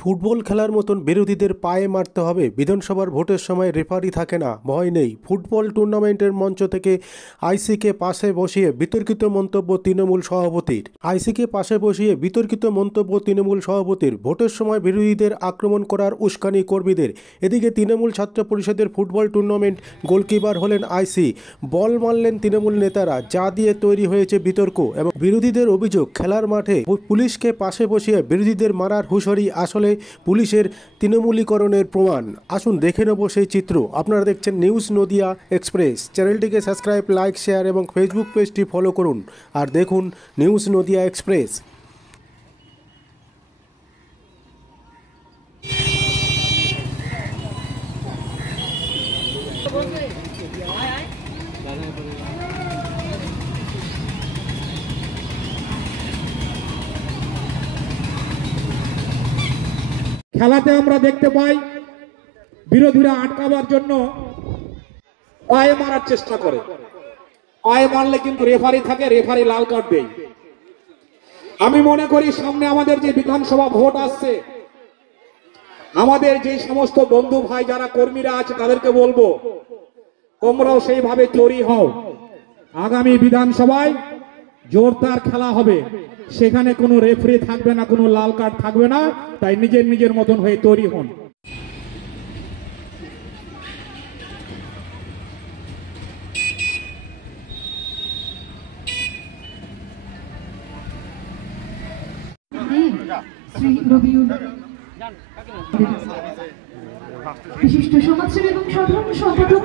Football খেলার মতন বিরোধীদের পায়ে মারতে হবে। বিধানসভার ভোটের সময় রেফারি থাকে না, ভয় নেই। ফুটবল টুর্নামেন্টের মঞ্চ থেকে আইসিকে পাশে বসিয়ে বিতর্কিত মন্তব্য তৃণমূল সভাপতির। ভোটের সময় বিরোধীদের আক্রমণ করার উস্কানি কর্মীদের। এদিকে তৃণমূল ছাত্র পরিষদের ফুটবল টুর্নামেন্ট গোলকিপার হলেন আইসি। বল মারলেন তৃণমূল নেতারা, যা দিয়ে তৈরি হয়েছে বিতর্ক। এবং বিরোধীদের অভিযোগ, খেলার মাঠে পুলিশকে পাশে বসিয়ে বিরোধীদের মারার হুঁশিয়ারি আসলে পুলিশের তৃণমূলীকরণের প্রমাণ। আসুন দেখে নেব সেই চিত্র। আপনারা দেখছেন নিউজ নদিয়া এক্সপ্রেস। চ্যানেলটিকে সাবস্ক্রাইব, লাইক, শেয়ার এবং ফেসবুক পেজটি ফলো করুন। আর দেখুন নিউজ নদিয়া এক্সপ্রেস। খেলাতে আমরা দেখতে পাই বিরোধীরা আটকাবার জন্য পায়ে মারার চেষ্টা করে। পায়ে মারলে কিন্তু রেফারি থাকে, রেফারি লাল কার্ড দেয়। আমি মনে করি সামনে আমাদের যে বিধানসভা ভোট আসছে, আমাদের যে সমস্ত বন্ধু ভাই যারা কর্মীরা আছে তাদেরকে বলবো, তোমরাও সেইভাবে তৈরি হও। আগামী বিধানসভায় জোরদার খেলা হবে, সেখানে কোনো রেফারি থাকবে না, কোনো লাল কার্ড থাকবে না। তাই নিজের নিজের মতন হয়ে তৈরি হন। বিশিষ্ট সমাজসেবী এবং সাধারণ সম্পাদক,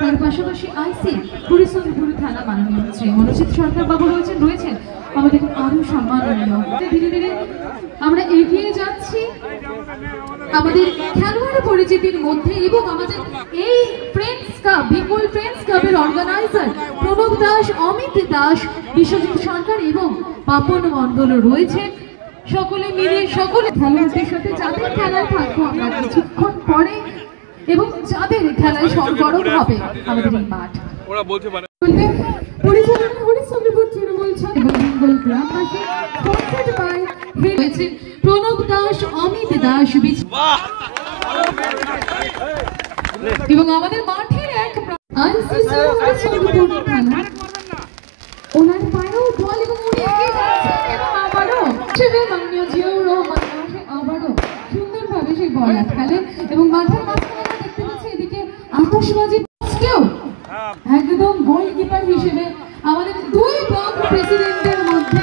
তার পাশাপাশি আইসি হরিশ্চন্দ্রপুর থানা মাননীয় শ্রী মনোজিৎ সরকার বাবু রয়েছেন আমাদের আরো সম্মাননীয়। ধীরে ধীরে আমরা এগিয়ে যাচ্ছি আমাদের খেলোয়াড় পরিচিতির মধ্যে। এবং আমাদের এই ফ্রেন্ডস কাপ, বেঙ্গল ফ্রেন্ডস কাপের অর্গানাইজার প্রণব দাস, অমিত দাস, বিশ্বজিৎ সরকার এবং পাপন মণ্ডল রয়েছেন। সকলে মিলে সকলে খেলোয়াড়দের সাথে যাদের খেলায় থাকবো আমরা কিছুক্ষণ পরে, এবং যাদের খেলায় সরগরম হবে আমাদের এই মাঠ। পরিচালনা হরিশ্চন্দ্রপুর তৃণমূল ছাত্র এবং বেঙ্গল গ্রামবাসী, স্পন্সর্ড বাই রয়েছেন প্রণব দাস, অমিত দাস এবং আমাদের মাঠের এক আইসিসি হরিশ্চন্দ্রপুর থানা। ওনার পায়েও বল এবং উনি এগিয়ে যাচ্ছেন এবং আবারও মাননীয় জিয়াউর রহমান আবারও সুন্দরভাবে সেই বল আটকালেন। এবং মাঠের মাঝখানে আমরা দেখতে পাচ্ছি এদিকে আতশবাজি কেউ একদম গোলকিপার হিসেবে আমাদের দুই ব্লক প্রেসিডেন্টের মধ্যে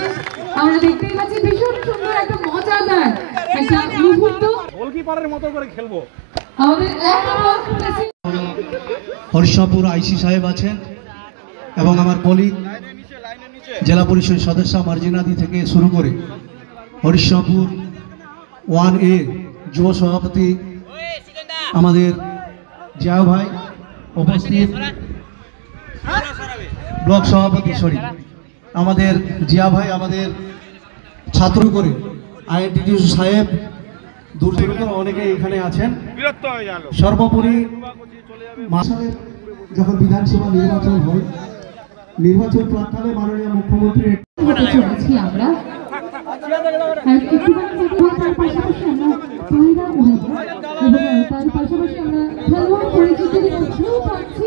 আমরা দেখতেই পাচ্ছি ভীষণ সুন্দর একটা মজাদার একটা মুহূর্ত। গোলকিপারের মতো করে খেলবো। আমাদের এক ব্লক প্রেসিডেন্ট হরিশ্চন্দ্রপুর আইসি সাহেব আছেন এবং আমার কলিগ জেলা পরিষদ সদস্য মার্জিনাদি থেকে শুরু করে হরিশ্চন্দ্রপুর 1A যুব সভাপতি আমাদের জিয়া ভাই উপস্থিত, ব্লক সভাপতি আমাদের জিয়া ভাই, আমাদের ছাত্র করে আইএনটিটি সাহেব, দূর দূরান্ত অনেকে এখানে আছেন। সর্বোপরি যখন বিধানসভা নির্বাচন হয়, নির্বাচন প্রাক্কালে মাননীয় মুখ্যমন্ত্রী আমরা তার পাশাপাশি আমরা খেলোয়াড় পরিচিতির মধ্যেও পাচ্ছি।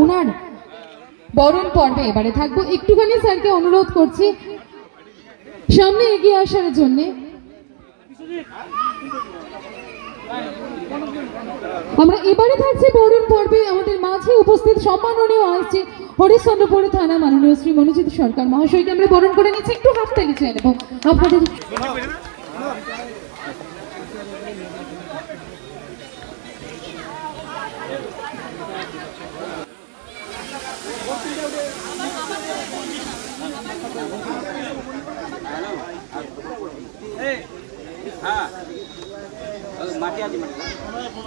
ওনার বরণ পর্বে এবারে থাকবো। একটুখানি স্যারকে অনুরোধ করছি সামনে এগিয়ে আসার জন্য। আমরা এবারে থাকছি বরণ পর্বে। আমাদের মাঝে উপস্থিত সম্মাননীয় আসছে হরিশ্চন্দ্রপুর থানা মাননীয় শ্রী মনোজিৎ সরকার মহাশয়কে আমরা বরণ করে নিচ্ছি। একটু হাত তালি চেয়ে নেব আপনাদের।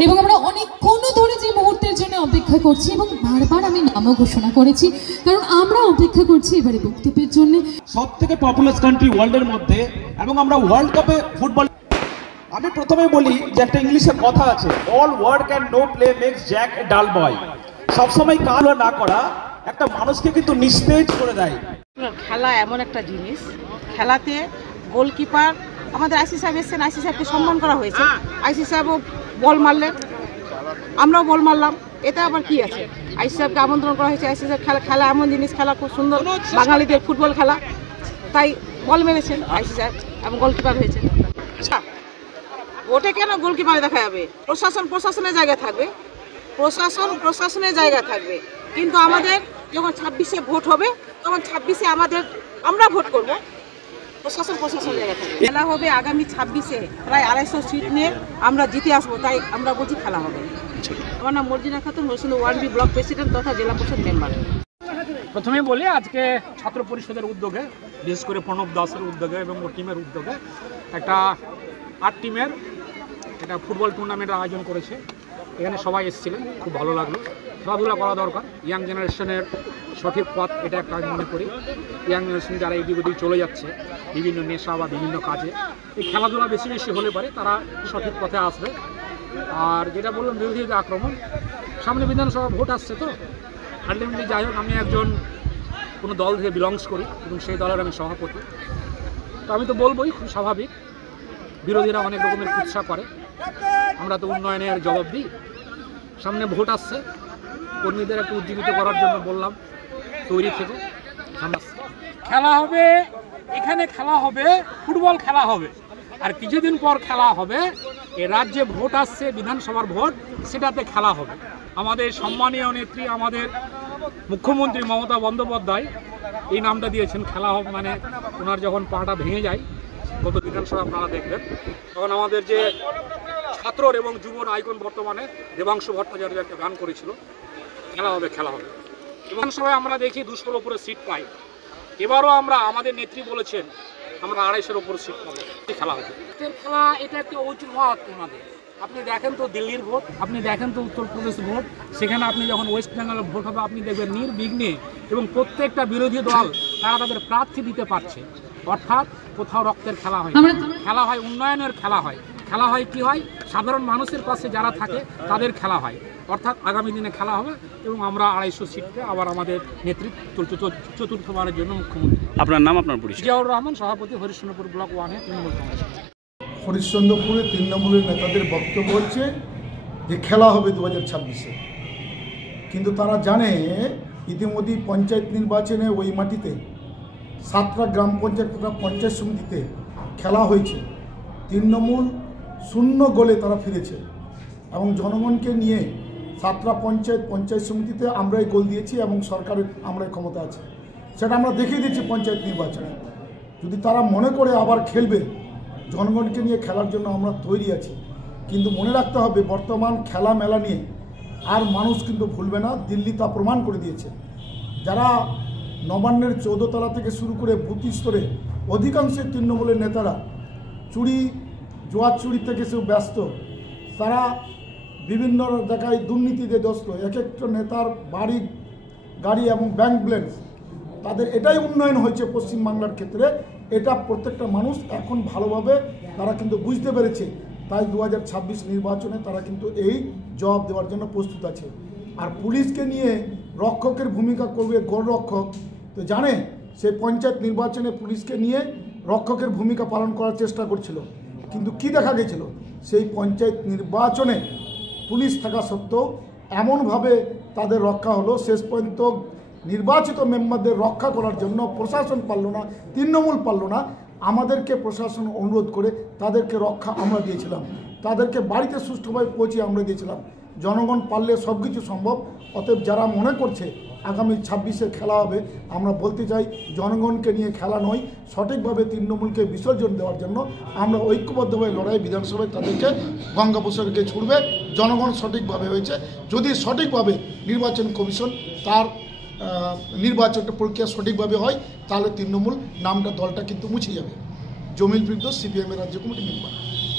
এবং আমরা অনেকক্ষণ ধরে যে মুহূর্তের জন্য অপেক্ষা করছি এবং বারবার আমি নামও ঘোষণা করেছি, কারণ আমরা অপেক্ষা করছি এবারে বক্তব্যের জন্য। সব থেকে পপুলার কান্ট্রি ওয়ার্ল্ডের মধ্যে, এবং আমরা ওয়ার্ল্ড কাপে ফুটবল, আমি প্রথমে বলি যে একটা ইংলিশে কথা আছে, all work and no play makes Jack a dull boy. সবসময় কাজ না করা একটা মানুষকে কিন্তু নিস্তেজ করে দেয়। খেলা এমন একটা জিনিস, খেলাতে গোলকিপার, আমাদের আইসি সাহেব এসছেন, আইসি সাহেবকে সম্মান করা হয়েছে, আইসি সাহেবও বল মারলেন, আমরাও বল মারলাম, এতে আবার কি আছে? আইসি সাহেবকে আমন্ত্রণ করা হয়েছে, আইসি সাহেব খেলা এমন জিনিস, খেলা খুব সুন্দর, বাঙালিদের ফুটবল খেলা, তাই বল মেরেছেন আইসি সাহেব এবং গোলকিপার হয়েছে। আচ্ছা, ওটা কেন গোলকিপারে দেখা যাবে? প্রশাসনের জায়গা থাকবে, প্রশাসনের জায়গা থাকবে, কিন্তু আমাদের যখন 26-এ ভোট হবে তখন 26-এ আমরা ভোট করব, প্রশাসন জায়গা থাকবে। খেলা হবে আগামী 26-এ, প্রায় 250 সিট নিয়ে আমরা জিতে আসবো, তাই আমরা বলছি খেলা হবে। আমার নাম Marjina Khatun, Harishchandra ward B block president তথা জেলা পরিষদ মেম্বার। প্রথমে বলি, আজকে ছাত্র পরিষদের উদ্যোগে, বিশেষ করে প্রণব দাসের উদ্যোগে এবং ওর টিমের উদ্যোগে একটা 8 টিমের একটা ফুটবল টুর্নামেন্টের আয়োজন করেছে। এখানে সবাই এসেছিলেন, খুব ভালো লাগলো। খেলাধুলা করা দরকার, ইয়াং জেনারেশনের সঠিক পথ এটা একটা আমি মনে করি। ইয়াং জেনারেশন যারা এদিক ওদিক চলে যাচ্ছে বিভিন্ন নেশা বা বিভিন্ন কাজে, এই খেলাধুলা বেশি হলে পারে তারা সঠিক পথে আসবে। আর যেটা বললাম, বিরোধীদের আক্রমণ, সামনে বিধানসভা ভোট আসছে, তো আলটিমেটলি যাই হোক, আমি একজন কোনো দল থেকে বিলংস করি এবং সেই দলের আমি সভাপতি, তো আমি তো বলবোই খুব স্বাভাবিক, বিরোধীরা অনেক রকমের কুৎসা করে, আমরা তো উন্নয়নের জবাব দিই। সামনে ভোট আসছে, কর্মীদের একটু উজ্জীবিত করার জন্য বললাম তৈরি থেকে খেলা হবে, এখানে খেলা হবে, ফুটবল খেলা হবে, আর কিছুদিন পর খেলা হবে এ রাজ্যে ভোট আসছে, বিধানসভার ভোট, সেটাতে খেলা হবে। আমাদের সম্মানীয় নেত্রী, আমাদের মুখ্যমন্ত্রী মমতা বন্দ্যোপাধ্যায় এই নামটা দিয়েছেন খেলা হবে, মানে ওনার যখন পাটা ভেঙে যায় গত বিধানসভা আপনারা দেখবেন, তখন আমাদের যে ছাত্রর এবং যুবর আইকন বর্তমানে দেবাংশু ভট্টাচার্য একটা গান করেছিল, খেলা হবে খেলা হবে। বিধানসভায় আমরা দেখি 200-র উপরে সিট পাই, এবারও আমরা, আমাদের নেত্রী বলেছেন আমরা 250-এর উপরে সিট পাবো, খেলা হবে। খেলা এটা একটা অজুহাত ওনাদের। আপনি দেখেন তো দিল্লির ভোট, আপনি দেখেন তো উত্তরপ্রদেশ ভোট, সেখানে আপনি যখন ওয়েস্ট বেঙ্গলের ভোট হবে আপনি দেখবেন নির্বিঘ্নে এবং প্রত্যেকটা বিরোধী দল তারা তাদের প্রার্থী দিতে পারছে, অর্থাৎ কোথাও রক্তের খেলা হয়, খেলা হয় উন্নয়নের খেলা হয়, খেলা হয় কি হয়, সাধারণ মানুষের পাশে যারা থাকে তাদের খেলা হয়, অর্থাৎ আগামী দিনে খেলা হবে এবং আমরা 250 সিটকে আবার আমাদের নেতৃত্ব চতুর্থবারের জন্য মুখ্যমন্ত্রী। আপনার নাম, আপনার পরিচয়? জিয়াউর রহমান, সভাপতি, হরিশ্চন্দ্রপুর ব্লক 1-এ তৃণমূল কংগ্রেস। হরিশ্চন্দ্রপুরে তৃণমূলের নেতাদের বক্তব্য হচ্ছে যে খেলা হবে 2026-এ, কিন্তু তারা জানে ইতিমধ্যে পঞ্চায়েত নির্বাচনে ওই মাটিতে 7টা গ্রাম পঞ্চায়েত তথা পঞ্চায়েত সমিতিতে খেলা হয়েছে, তৃণমূল 0 গোলে তারা ফিরেছে এবং জনগণকে নিয়ে 7টা পঞ্চায়েত সমিতিতে আমরাই গোল দিয়েছি এবং সরকারের আমরাই ক্ষমতা আছে, সেটা আমরা দেখিয়ে দিচ্ছি পঞ্চায়েত নির্বাচনে। যদি তারা মনে করে আবার খেলবে, জনগণকে নিয়ে খেলার জন্য আমরা তৈরি আছি, কিন্তু মনে রাখতে হবে বর্তমান খেলা মেলা নিয়ে আর মানুষ কিন্তু ভুলবে না, দিল্লি তা প্রমাণ করে দিয়েছে। যারা নবান্নের 14 তলা থেকে শুরু করে বুথ স্তরে অধিকাংশ তৃণমূলের নেতারা জোয়ার চুরি থেকে সে ব্যস্ত, তারা বিভিন্ন জায়গায় দুর্নীতিতে দস্ত, এক একটা নেতার বাড়ি গাড়ি এবং ব্যাংক ব্যালেন্স, তাদের এটাই উন্নয়ন হয়েছে পশ্চিমবাংলার ক্ষেত্রে, এটা প্রত্যেকটা মানুষ এখন ভালোভাবে তারা কিন্তু বুঝতে পেরেছে। তাই 2026 নির্বাচনে তারা কিন্তু এই জবাব দেওয়ার জন্য প্রস্তুত আছে। আর পুলিশকে নিয়ে রক্ষকের ভূমিকা করবে গোলরক্ষক, তো জানে সে পঞ্চায়েত নির্বাচনে পুলিশকে নিয়ে রক্ষকের ভূমিকা পালন করার চেষ্টা করছিল, কিন্তু কি দেখা গেছিল, সেই পঞ্চায়েত নির্বাচনে পুলিশ থাকা সত্ত্বেও এমনভাবে তাদের রক্ষা হলো, শেষ পর্যন্ত নির্বাচিত মেম্বারদের রক্ষা করার জন্য প্রশাসন পারল না, তৃণমূল পারল না, আমাদেরকে প্রশাসন অনুরোধ করে তাদেরকে রক্ষা আমরা দিয়েছিলাম, তাদেরকে বাড়িতে সুষ্ঠুভাবে পৌঁছে আমরা দিয়েছিলাম। জনগণ পারলে সব কিছু সম্ভব। অতএব যারা মনে করছে আগামী 26-এ খেলা হবে, আমরা বলতে চাই জনগণকে নিয়ে খেলা নয়, সঠিকভাবে তৃণমূলকে বিসর্জন দেওয়ার জন্য আমরা ঐক্যবদ্ধভাবে লড়াই, বিধানসভায় তাদেরকে গঙ্গাপ্রসাদকে ছুড়বে। জনগণ সঠিকভাবে হয়েছে, যদি সঠিকভাবে নির্বাচন কমিশন তার নির্বাচনটা প্রক্রিয়া সঠিকভাবে হয়, তাহলে তৃণমূল নামটা দলটা কিন্তু মুছে যাবে। জমিল ফিরদৌস, সিপিএমের রাজ্য কমিটি মেম্বার।